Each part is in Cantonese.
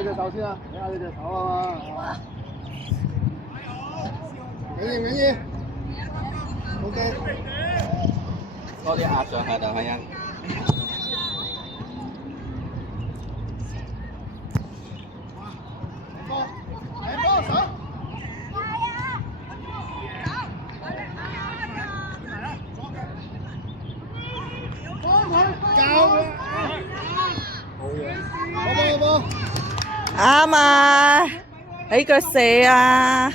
你隻手先啊！睇下你隻手啊嘛。緊要緊要。OK。多啲壓上去就係啊。幫手。啱啊！俾腳射啊！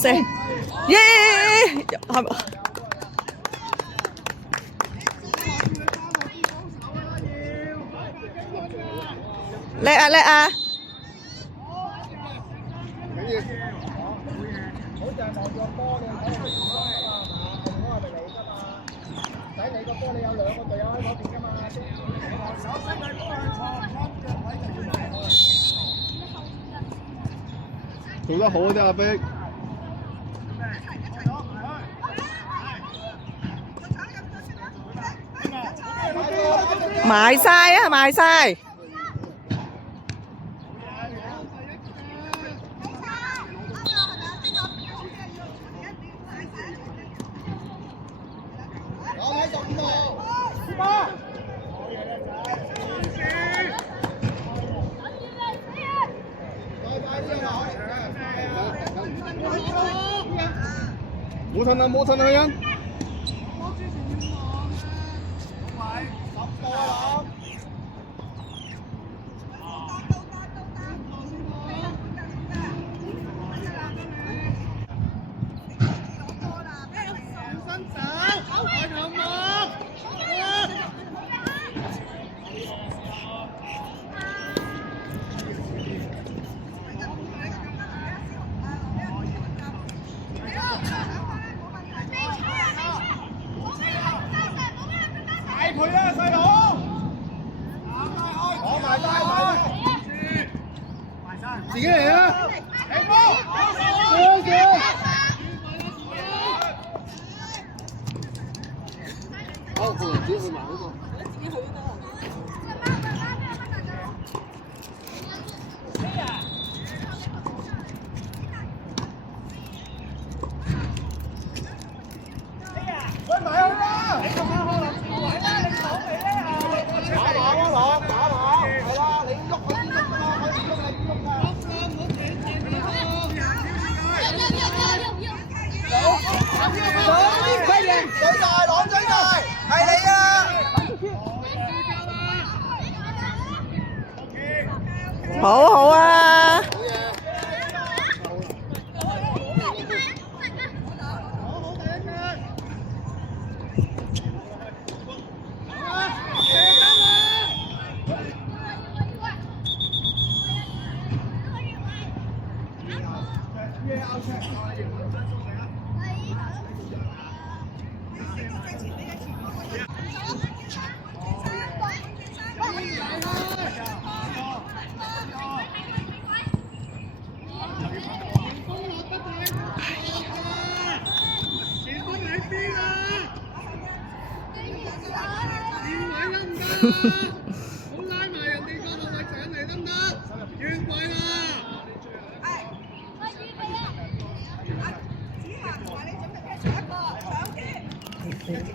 射！耶！係咪？叻啊叻啊！好似係望住個波，你睇佢傳波㗎嘛，係咪你㗎嘛？使你個波，你有兩個隊友喺嗰邊㗎嘛？手勢係方向錯，腳位就要埋開。做得好啲阿碧。埋晒啊！埋晒！冇褪啊！冇褪啊！人。佢啊，細佬！攞埋晒，自己嚟啊！起波！好，自己去埋嗰個。喂，埋去啦！你咁啱可能唔係啦，你講嚟咧嚇。打靶啊，攞打靶，係啦，你喐佢先喐㗎嘛，佢唔喐你唔喐㗎。快點，水大，攞水大，係你啊！好好啊！咁拉埋人哋嗰度咪上嚟得唔得？越位啦！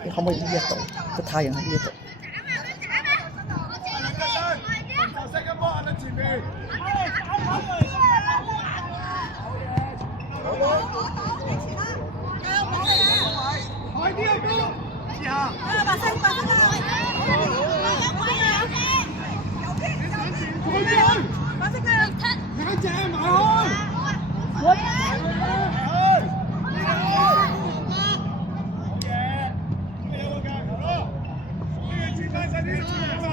你可唔可以呢一度？個太陽喺呢一度。就識咁幫喺前面。快啲啊！試下。白色兩隻埋開。好嘢！有個鏡頭咯，呢個轉翻晒啲。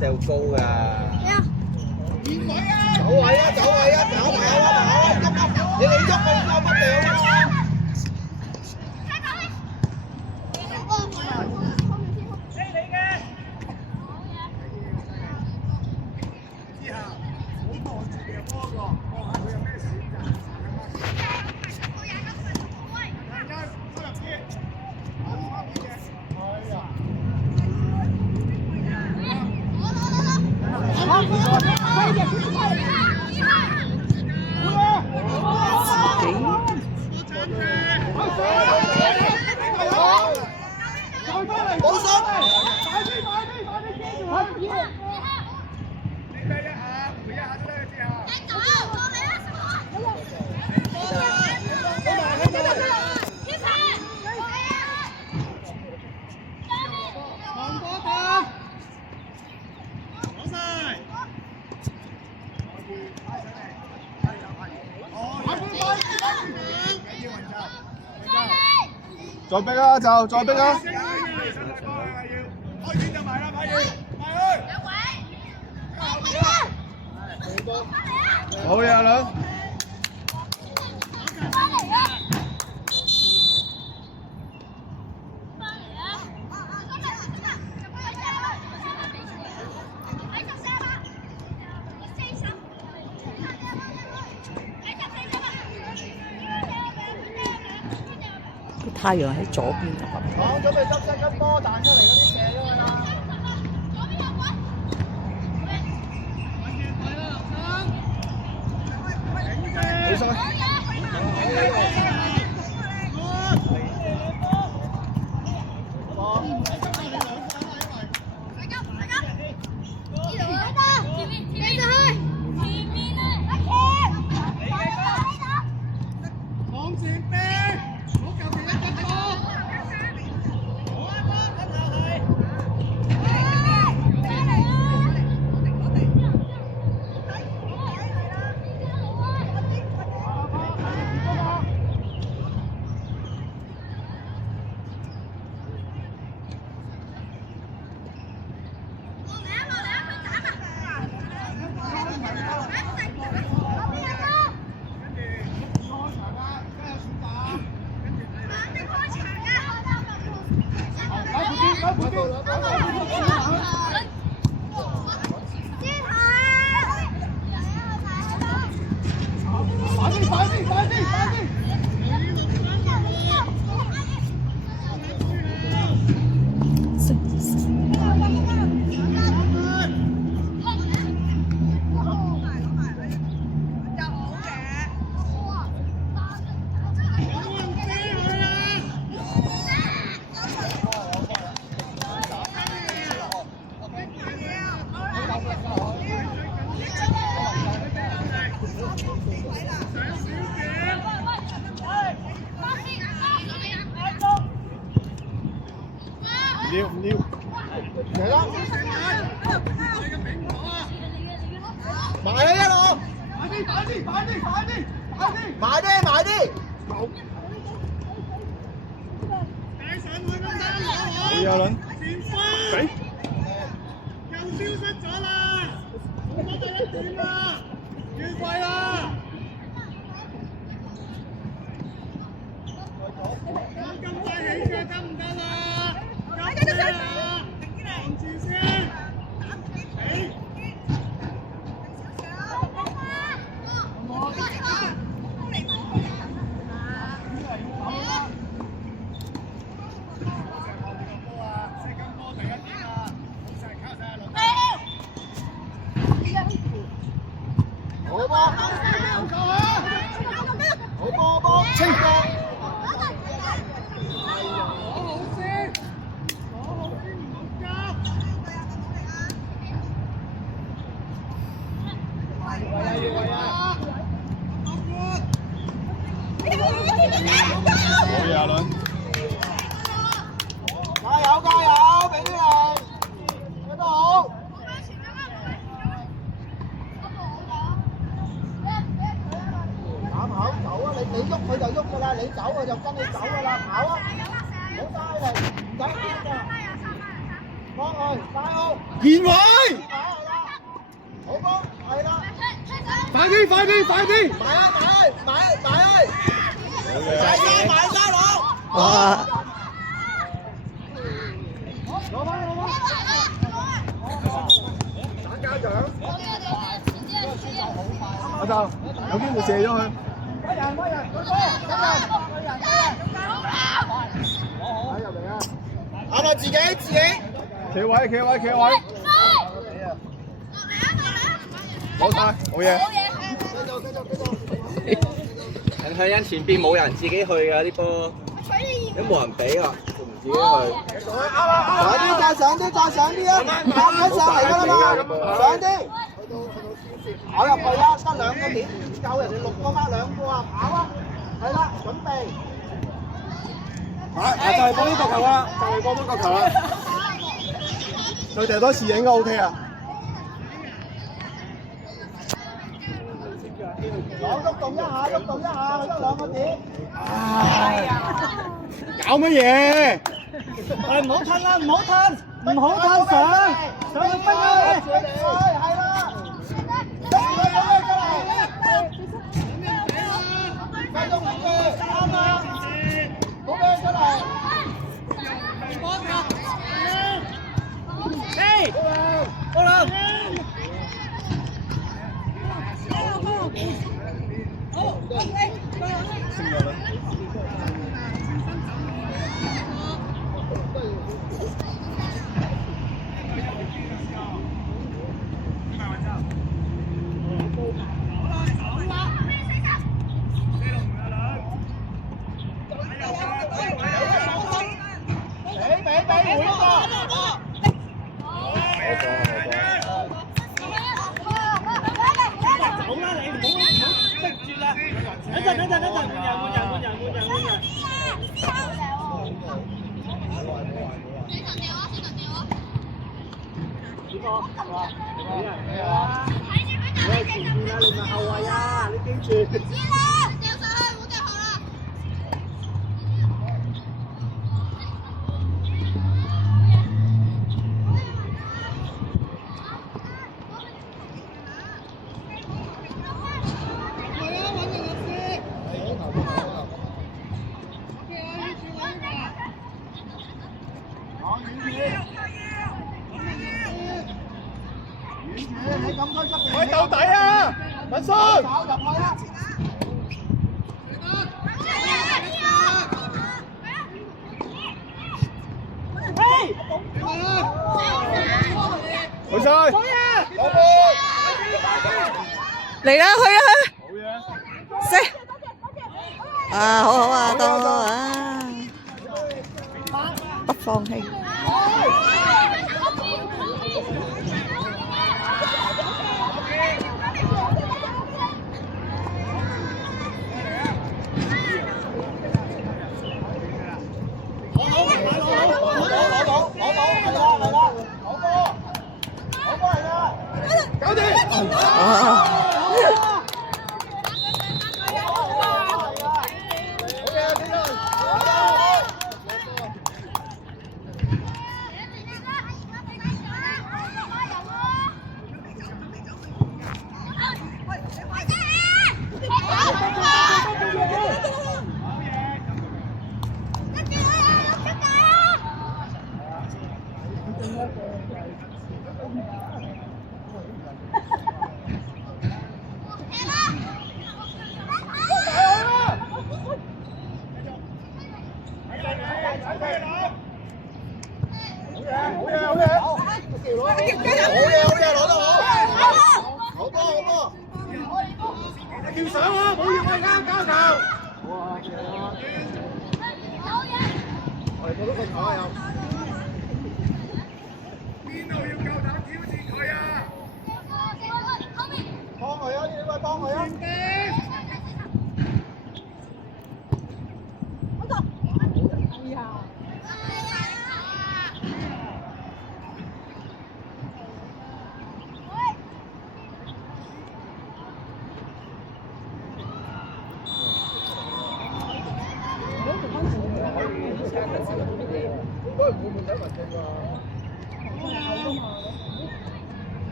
隻好高㗎。走位啊，走位啊，搞埋啊，你哋喐我收乜掉啊？再逼啊！就再逼啊！開始就埋啦，派完，埋去。好嘢啊，兩。太陽喺左邊啊！講準備執身一波彈出嚟嗰啲射咗佢啦。起身。撩唔撩？嚟啦！埋啊一路！快啲！埋啲！好有輪，俾！又消失咗啦！我第一點啦，越位啦！咁快起腳得唔得啊？得啊！望住先，起！好波，好波，清波。好嘢啊，倫！加油！俾啲人，做得好！膽口走啊！你喐佢就喐㗎啦，你走佢就跟你走㗎啦，跑啊！唔好嘥力，唔使驚㗎。幫佢，快好。延位，好波，係啦，快啲快啲快啲！埋啊埋啊埋啊埋啊！埋沙佬，哇！攞翻攞翻，打家長。阿秀有機會射咗佢。威人威人，佢波，威人，打入嚟啊！啱啊，自己。企位企位企位。攞晒，好嘢。人向因前邊冇人自己去㗎啲波，都冇人俾啊，仲唔自己去？上啲啊！啱上嚟㗎啦嘛，上啲。跑入去啦，得兩個點唔夠，人哋6個孖2個啊，跑啊！係啦，準備。就係幫呢個球啦，就係幫呢個球啦。佢哋多次影都 OK 啊。喐動一下，佢得2個點。搞乜嘢？唔好褪啦，唔好褪上去逼佢，係啦。喂，到底啊！文信。去晒。嚟啦，去啊去！好嘢。射！啊，好啊，多啊！不放棄。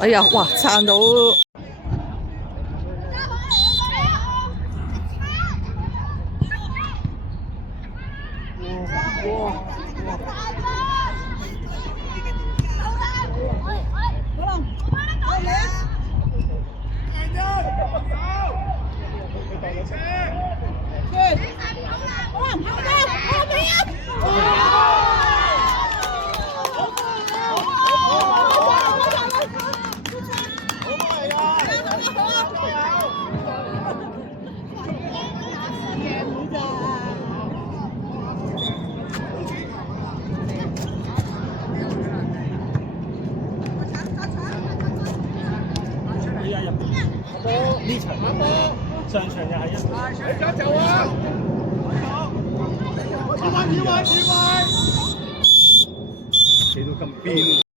哎呀，哇！撐到呢場上場又係一你想走啊！跳位！企到咁邊。